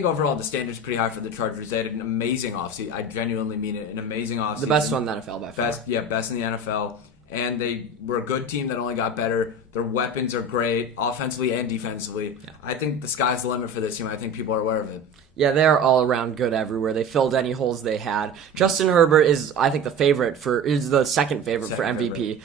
think overall the standard's pretty high for the Chargers. They had an amazing offseason. I genuinely mean it. An amazing offseason. The best one in the NFL by far. Best in the NFL. And they were a good team that only got better. Their weapons are great, offensively and defensively. Yeah. I think the sky's the limit for this team. I think people are aware of it. Yeah, they're all around good everywhere. They filled any holes they had. Justin Herbert is, I think, is the second favorite for MVP.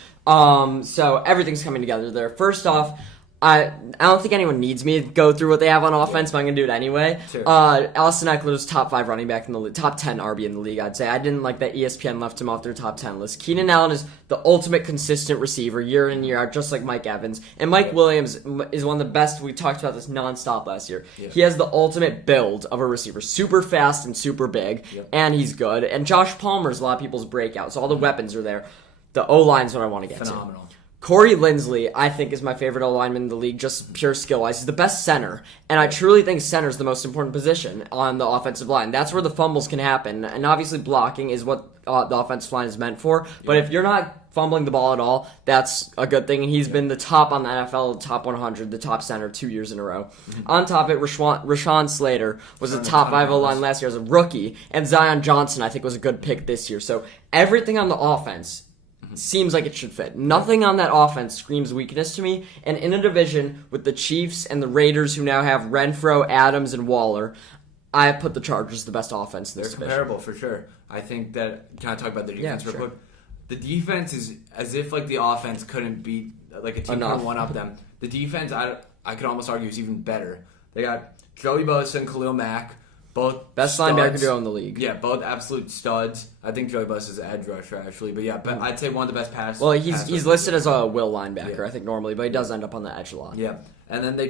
So everything's coming together there. First off, I don't think anyone needs me to go through what they have on offense, but I'm going to do it anyway. Sure. Austin Eckler's top 5 running back in the league, top 10 RB in the league, I'd say. I didn't like that ESPN left him off their top 10 list. Keenan Allen is the ultimate consistent receiver year in, year out, just like Mike Evans. And Mike Williams is one of the best. We talked about this nonstop last year. Yeah. He has the ultimate build of a receiver. Super fast and super big, and he's good. And Josh Palmer's a lot of people's breakout, so all the weapons are there. The O-line's what I want to get Phenomenal. to. Corey Linsley, I think, is my favorite O-lineman in the league, just pure skill-wise. He's the best center, and I truly think center is the most important position on the offensive line. That's where the fumbles can happen, and obviously blocking is what the offensive line is meant for. But if you're not fumbling the ball at all, that's a good thing, and he's been the top on the NFL, top 100, the top center 2 years in a row. On top of it, Rashawn Slater was a top 5 O-line last year as a rookie, and Zion Johnson, I think, was a good pick this year. So everything on the offense seems like it should fit. Nothing on that offense screams weakness to me. And in a division with the Chiefs and the Raiders, who now have Renfro, Adams, and Waller, I put the Chargers the best offense in this division. They're comparable for sure. I think that. Can I talk about the defense real quick? The defense is as if like the offense couldn't beat like a team couldn't one up them. The defense, I could almost argue, is even better. They got Joey Bosa and Khalil Mack. Both best linebacker duo in the league. Yeah, both absolute studs. I think Joey Buss is an edge rusher, actually. But yeah, I'd say one of the best pass. Well, he's listed as a will linebacker, I think, normally, but he does end up on the edge a lot. Yeah, and then they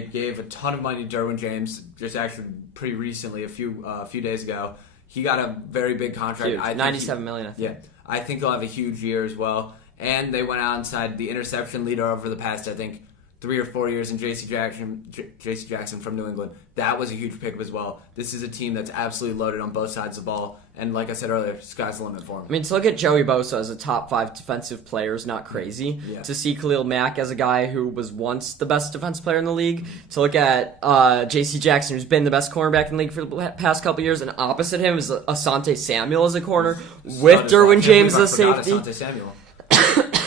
gave a ton of money to Derwin James, just actually pretty recently, a few days ago. He got a very big contract. Huge. $97 million, I think. Yeah, I think he'll have a huge year as well. And they went out and signed the interception leader over the past, I think, 3 or 4 years in J.C. Jackson from New England. That was a huge pickup as well. This is a team that's absolutely loaded on both sides of the ball. And like I said earlier, sky's the limit for him. I mean, to look at Joey Bosa as a top 5 defensive player is not crazy. Yeah. To see Khalil Mack as a guy who was once the best defensive player in the league. To look at J.C. Jackson, who's been the best cornerback in the league for the past couple years. And opposite him is Asante Samuel as a corner with Derwin James as a safety. Asante Samuel.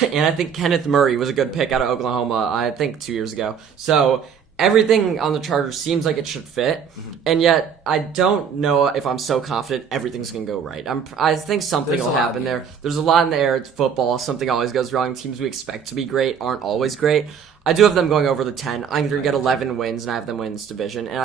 And I think Kenneth Murray was a good pick out of Oklahoma, I think 2 years ago. So everything on the Chargers seems like it should fit, and yet I don't know if I'm so confident everything's going to go right. I think something will happen there. There's a lot in the air. It's football. Something always goes wrong. Teams we expect to be great aren't always great. I do have them going over the 10. I'm going to get 11 wins, and I have them win this division. And